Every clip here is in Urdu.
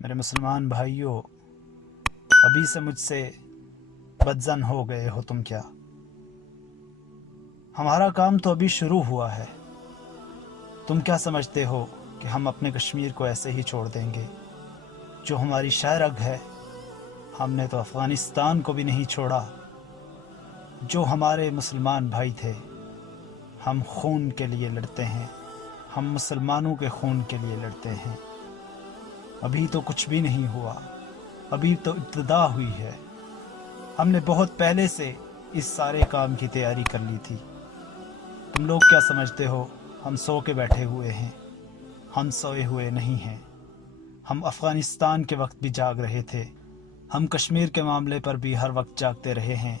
میرے مسلمان بھائیوں، ابھی سے مجھ سے بدزن ہو گئے ہو تم کیا؟ ہمارا کام تو ابھی شروع ہوا ہے۔ تم کیا سمجھتے ہو کہ ہم اپنے کشمیر کو ایسے ہی چھوڑ دیں گے؟ جو ہماری شہ رگ ہے، ہم نے تو افغانستان کو بھی نہیں چھوڑا۔ جو ہمارے مسلمان بھائی تھے، ہم خون کے لیے لڑتے ہیں، ہم مسلمانوں کے خون کے لیے لڑتے ہیں۔ ابھی تو کچھ بھی نہیں ہوا، ابھی تو ابتدا ہوئی ہے۔ ہم نے بہت پہلے سے اس سارے کام کی تیاری کر لی تھی۔ تم لوگ کیا سمجھتے ہو ہم سو کے بیٹھے ہوئے ہیں؟ ہم سوئے ہوئے نہیں ہیں۔ ہم افغانستان کے وقت بھی جاگ رہے تھے، ہم کشمیر کے معاملے پر بھی ہر وقت جاگتے رہے ہیں،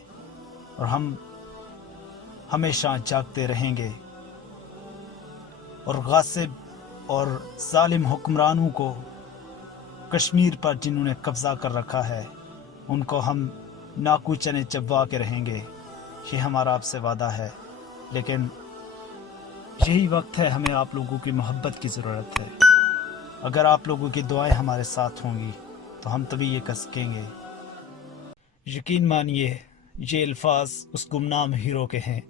اور ہم ہمیشہ جاگتے رہیں گے۔ اور غاصب اور ظالم حکمرانوں کو کشمیر پر جنہوں نے قبضہ کر رکھا ہے، ان کو ہم ناکو چنے چبوا کے رہیں گے۔ یہ ہمارا آپ سے وعدہ ہے۔ لیکن یہی وقت ہے، ہمیں آپ لوگوں کی محبت کی ضرورت ہے۔ اگر آپ لوگوں کی دعائیں ہمارے ساتھ ہوں گی تو ہم تبھی یہ کر سکیں گے۔ یقین مانیے، یہ الفاظ اس گمنام ہیرو کے ہیں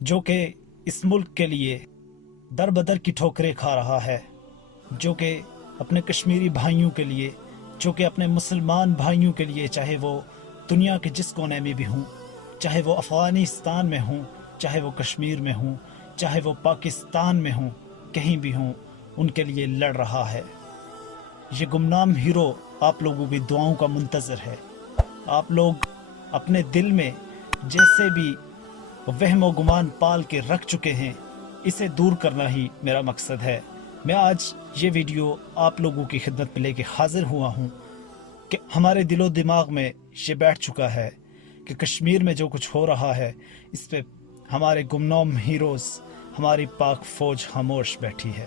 جو کہ اس ملک کے لیے در بدر کی ٹھوکریں کھا رہا ہے، جو کہ اپنے کشمیری بھائیوں کے لیے، جو کہ اپنے مسلمان بھائیوں کے لیے، چاہے وہ دنیا کے جس کونے میں بھی ہوں، چاہے وہ افغانستان میں ہوں، چاہے وہ کشمیر میں ہوں، چاہے وہ پاکستان میں ہوں، کہیں بھی ہوں، ان کے لیے لڑ رہا ہے۔ یہ گمنام ہیرو آپ لوگوں کی دعاؤں کا منتظر ہے۔ آپ لوگ اپنے دل میں جیسے بھی وہم و گمان پال کے رکھ چکے ہیں، اسے دور کرنا ہی میرا مقصد ہے۔ میں آج یہ ویڈیو آپ لوگوں کی خدمت میں لے کے حاضر ہوا ہوں کہ ہمارے دل و دماغ میں یہ بیٹھ چکا ہے کہ کشمیر میں جو کچھ ہو رہا ہے، اس پہ ہمارے گمنام ہیروز، ہماری پاک فوج خاموش بیٹھی ہے۔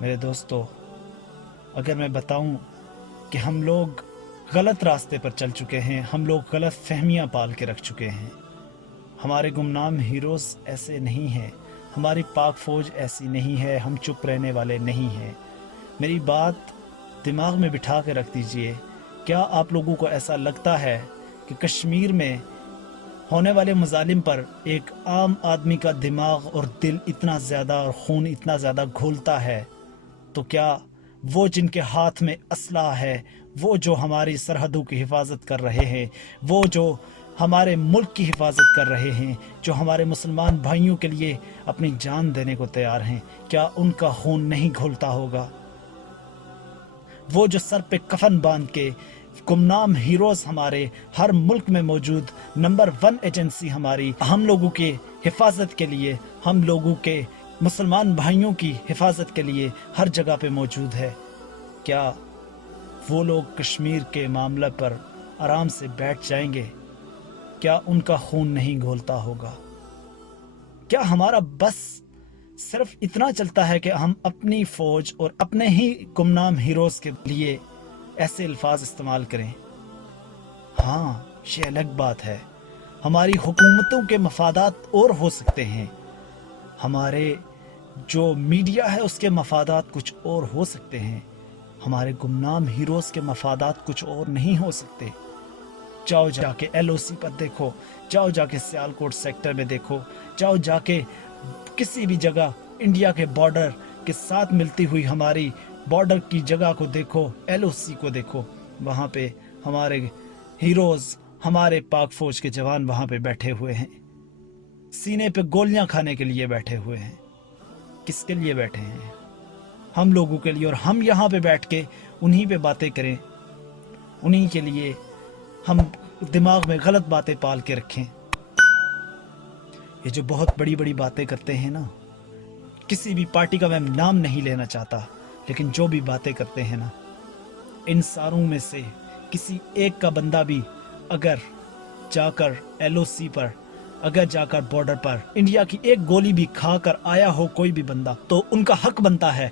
میرے دوستو، اگر میں بتاؤں کہ ہم لوگ غلط راستے پر چل چکے ہیں، ہم لوگ غلط فہمیاں پال کے رکھ چکے ہیں۔ ہمارے گمنام ہیروز ایسے نہیں ہیں، ہماری پاک فوج ایسی نہیں ہے، ہم چپ رہنے والے نہیں ہیں۔ میری بات دماغ میں بٹھا کے رکھ دیجئے۔ کیا آپ لوگوں کو ایسا لگتا ہے کہ کشمیر میں ہونے والے مظالم پر ایک عام آدمی کا دماغ اور دل اتنا زیادہ اور خون اتنا زیادہ گھولتا ہے؟ تو کیا وہ جن کے ہاتھ میں اسلحہ ہے، وہ جو ہماری سرحدوں کی حفاظت کر رہے ہیں، وہ جو ہمارے ملک کی حفاظت کر رہے ہیں، جو ہمارے مسلمان بھائیوں کے لیے اپنی جان دینے کو تیار ہیں، کیا ان کا خون نہیں گھولتا ہوگا؟ وہ جو سر پہ کفن باندھ کے گمنام ہیروز ہمارے ہر ملک میں موجود نمبر 1 ایجنسی ہماری ہم لوگوں کے حفاظت کے لیے، ہم لوگوں کے مسلمان بھائیوں کی حفاظت کے لیے ہر جگہ پہ موجود ہے، کیا وہ لوگ کشمیر کے معاملہ پر آرام سے بیٹھ جائیں گے؟ کیا ان کا خون نہیں گھولتا ہوگا؟ کیا ہمارا بس صرف اتنا چلتا ہے کہ ہم اپنی فوج اور اپنے ہی گمنام ہیروز کے لیے ایسے الفاظ استعمال کریں؟ ہاں، یہ الگ بات ہے۔ ہماری حکومتوں کے مفادات اور ہو سکتے ہیں، ہمارے جو میڈیا ہے اس کے مفادات کچھ اور ہو سکتے ہیں، ہمارے گمنام ہیروز کے مفادات کچھ اور نہیں ہو سکتے۔ جاؤ جا کے ایل او سی پر دیکھو، جاؤ جا کے سیالکوٹ سیکٹر میں دیکھو، جاؤ جا کے کسی بھی جگہ انڈیا کے بارڈر کے ساتھ ملتی ہوئی ہماری بارڈر کی جگہ کو دیکھو، ایل او سی کو دیکھو، وہاں پہ ہمارے ہیروز، ہمارے پاک فوج کے جوان وہاں پہ بیٹھے ہوئے ہیں، سینے پہ گولیاں کھانے کے لیے بیٹھے ہوئے ہیں۔ کس کے لیے بیٹھے ہیں؟ ہم لوگوں کے لیے۔ اور ہم یہاں پہ بیٹھ کے انہی پہ باتیں کریں، انہی کے لیے ہم دماغ میں غلط باتیں پال کے رکھیں۔ یہ جو بہت بڑی بڑی باتیں کرتے ہیں نا، کسی بھی پارٹی کا میں نام نہیں لینا چاہتا، لیکن جو بھی باتیں کرتے ہیں نا، ان ساروں میں سے کسی ایک کا بندہ بھی اگر جا کر ایل او سی پر، اگر جا کر بارڈر پر انڈیا کی ایک گولی بھی کھا کر آیا ہو کوئی بھی بندہ، تو ان کا حق بنتا ہے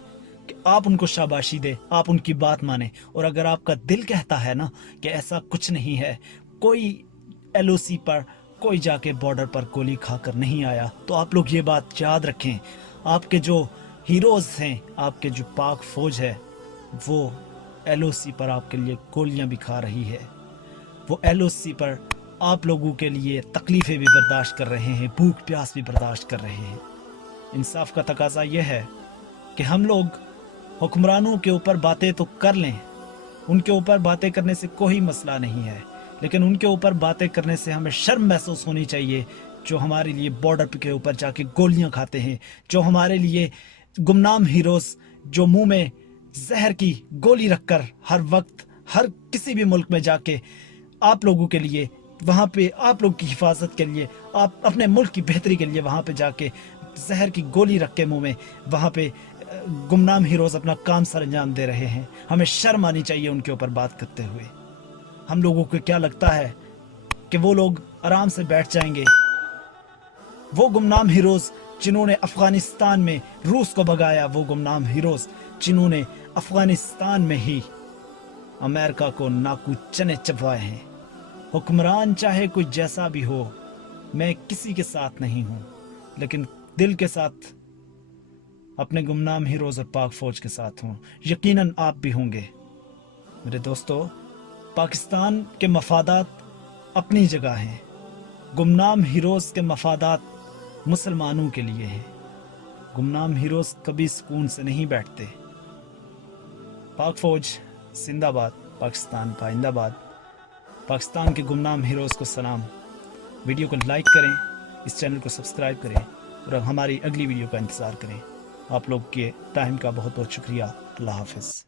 کہ آپ ان کو شاباشی دے، آپ ان کی بات مانیں۔ اور اگر آپ کا دل کہتا ہے نا کہ ایسا کچھ نہیں ہے، کوئی ایل او سی پر، کوئی جا کے بارڈر پر گولی کھا کر نہیں آیا، تو آپ لوگ یہ بات یاد رکھیں، آپ کے جو ہیروز ہیں، آپ کے جو پاک فوج ہے، وہ LOC پر آپ کے لیے گولیاں بھی کھا رہی ہے، وہ LOC پر آپ لوگوں کے لیے تکلیفیں بھی برداشت کر رہے ہیں، بھوک پیاس بھی برداشت کر رہے ہیں۔ انصاف کا تقاضا یہ ہے کہ ہم لوگ حکمرانوں کے اوپر باتیں تو کر لیں، ان کے اوپر باتیں کرنے سے کوئی مسئلہ نہیں ہے، لیکن ان کے اوپر باتیں کرنے سے ہمیں شرم محسوس ہونی چاہیے، جو ہمارے لیے بارڈر کے اوپر جا کے گولیاں کھاتے ہیں، جو ہمارے لیے گمنام ہیروز، جو منہ میں زہر کی گولی رکھ کر ہر وقت ہر کسی بھی ملک میں جا کے آپ لوگوں کے لیے، وہاں پہ آپ لوگ کی حفاظت کے لیے، آپ اپنے ملک کی بہتری کے لیے وہاں پہ جا کے زہر کی گولی رکھ کے منہ میں وہاں پہ گمنام ہیروز اپنا کام سر انجام دے رہے ہیں۔ ہمیں شرم آنی چاہیے ان کے اوپر بات کرتے ہوئے۔ ہم لوگوں کو کیا لگتا ہے کہ وہ لوگ آرام سے بیٹھ جائیں گے؟ وہ گمنام ہیروز جنہوں نے افغانستان میں روس کو بھگایا، وہ گمنام ہیروز جنہوں نے افغانستان میں ہی امریکہ کو ناکو چنے چبوائے ہیں۔ حکمران چاہے کوئی جیسا بھی ہو، میں کسی کے ساتھ نہیں ہوں، لیکن دل کے ساتھ اپنے گمنام ہیروز اور پاک فوج کے ساتھ ہوں۔ یقیناً آپ بھی ہوں گے۔ میرے دوستو، پاکستان کے مفادات اپنی جگہ ہیں، گمنام ہیروز کے مفادات مسلمانوں کے لیے ہیں۔ گمنام ہیروز کبھی سکون سے نہیں بیٹھتے۔ پاک فوج زندہ باد، پاکستان پائندہ باد۔ پاکستان کے گمنام ہیروز کو سلام۔ ویڈیو کو لائک کریں، اس چینل کو سبسکرائب کریں اور ہماری اگلی ویڈیو کا انتظار کریں۔ آپ لوگ کے ٹائم کا بہت بہت شکریہ۔ اللہ حافظ۔